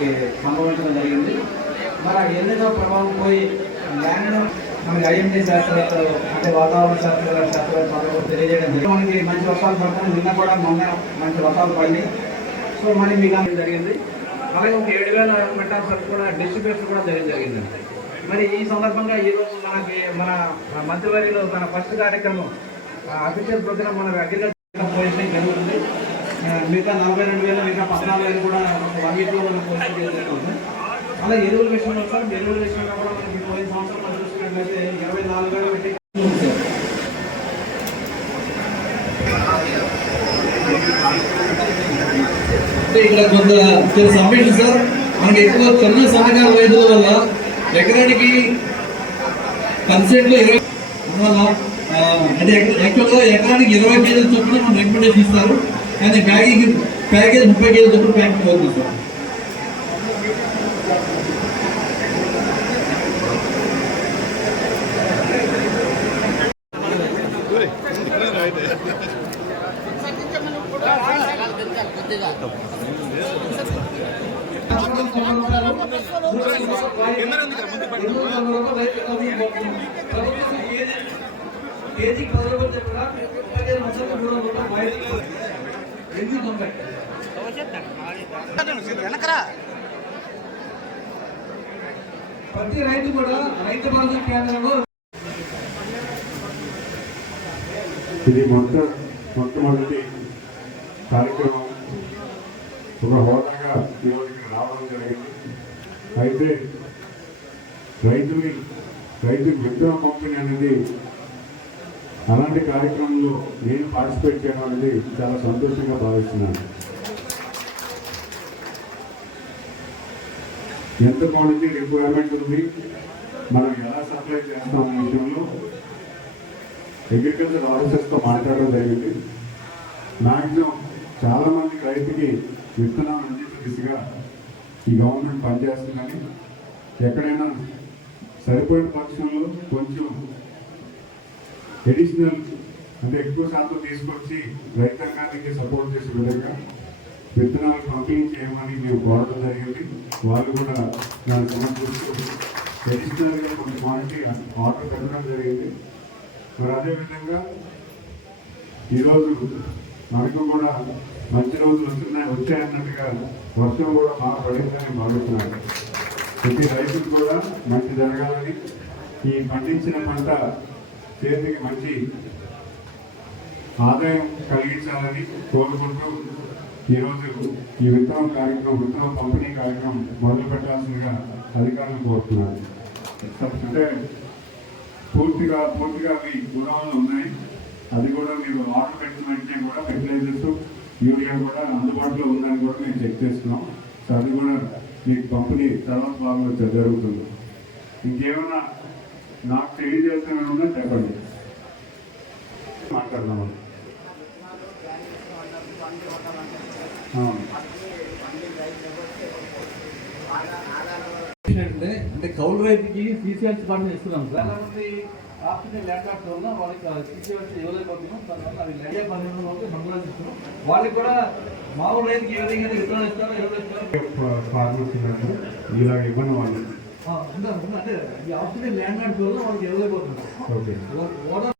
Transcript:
మనకి సంభవించడం జరిగింది. మరి ఎన్నో ప్రభావం పోయి ల్యాండ్ మనకి ఐఎండీ శాస్త్రవేత్తలు అంటే వాతావరణ శాస్త్రవేత్త మనకు తెలియజేయడం జరిగింది. మనకి మంచి వర్షాలు పడతాయి. నిన్న కూడా మొన్న మంచి వర్షాలు పడి సో మరి మీకు జరిగింది. అలాగే ఒక 7,000 మెట్టాల సరుకు కూడా డిస్ట్రిబ్యూషన్ కూడా జరిగింది. మరి ఈ సందర్భంగా ఈరోజు మనకి మన మంత్రివర్యులు మన ఫస్ట్ కార్యక్రమం అఫీషియల్ ప్రోగ్రామ్ మన అగ్రికల్చర్ పొజిషన్ జరుగుతుంది. మిగతా 42,000 మిగతా 14,000 కూడా ఒక వీటిలో మనం పొజిషన్ జరుగుతుంది. అలాగే ఎరువుల విషయంలో సార్ ఎరువుల విషయంలో కూడా మనకి పోయిన సంవత్సరం మనం చూసుకున్నట్లయితే 24,000 పెట్టి ఇక్కడ కొంత సబ్మిషన్ సార్ మనకి ఎక్కువ చిన్న సన్నకారు రైతుల వల్ల ఎకరానికి కన్సెంట్లు 20 అంటే యాక్చువల్గా ఎకరానికి 20 కేజీల చొప్పున మనం రికమెండేషన్ ఇస్తారు. కానీ ప్యాకేజ్ 30 కేజీల చొప్పున ప్యాకింగ్ అవుతుంది సార్. ప్రతి రైతు కూడా రైతు భరోసా కేంద్రంలో ఇది మొట్టమొదటి కార్యక్రమం ఒక హోదాగా ఈరోజు రావడం జరిగింది. అయితే రైతుకి విత్తన పంపిణీ అనేది అలాంటి కార్యక్రమంలో నేను పార్టిసిపేట్ చేయడం అనేది చాలా సంతోషంగా భావిస్తున్నాను. ఎంత క్వాంటిటీ రిక్వైర్మెంట్ ఉంది, మనం ఎలా సప్లై చేస్తాం అనే విషయంలో అగ్రికల్చర్ ఆఫీసర్స్తో మాట్లాడడం జరిగింది. మ్యాక్సిమం చాలామంది రైతుకి విత్తనాలు అందించే దిశగా ఈ గవర్నమెంట్ పనిచేస్తుందని, ఎక్కడైనా సరిపోయిన పక్షంలో కొంచెం ఎడిషనల్ అంటే ఎక్కువ శాతం తీసుకొచ్చి రైతాంగానికి సపోర్ట్ చేసే విధంగా విత్తనాలు పంపిణీ చేయమని మేము కోరడం జరిగింది. వాళ్ళు కూడా దాన్ని సమర్పిస్తూ అడిషనల్గా కొంత క్వాంటిటీ ఆర్డర్ పెట్టడం జరిగింది. మరి అదేవిధంగా ఈరోజు మనకు కూడా మంచి రోజులు వచ్చాయన్నట్టుగా వర్షం కూడా బాగా పడిందని భావిస్తున్నాను. ప్రతి రైతులు కూడా మంచి జరగాలని, ఈ పండించిన పంట చేతికి మంచి ఆదాయం కలిగించాలని కోరుకుంటూ ఈరోజు ఈ విత్తనం పంపిణీ కార్యక్రమం మొదలు పెట్టాల్సిందిగా అధికారులను కోరుతున్నాను. అంటే పూర్తిగా అవి గుణాలు ఉన్నాయి. అది కూడా మీరు ఆర్డర్ పెట్టిన వెంటనే కూడా ఫెర్టిలైజర్స్ యూరియా కూడా అందుబాటులో ఉందని కూడా మేము చెక్ చేస్తున్నాం. సో అది కూడా మీకు పంపిణీ తర్వాత భాగంలో జరుగుతుంది. ఇంకేమన్నా నాకు తెలియజేసిన ఉన్నా చెప్పండి, మాట్లాడదాం. అంటే కౌలు రైతుకి సీసీఎల్సీ ఫండ్ ఇస్తున్నాం సార్. ఆప్షన్ ల్యాండ్ వల్ల వాళ్ళకి సీసీఎల్సీ ఇవ్వలేకపోతున్నాం. తర్వాత అది ల్యాండ్ ఫండ్ ఇస్తున్నాం. వాళ్ళకి కూడా మామూలు రైతుకి ఏ విధంగా విత్తనాలు ఇస్తారో ఫార్మర్స్ ఇలా ఇవ్వని వాళ్ళు అంటే ఈ ఆప్షన్ ల్యాండ్ వల్ల వాళ్ళకి ఇవ్వలేకపోతున్నాం. ఓకే.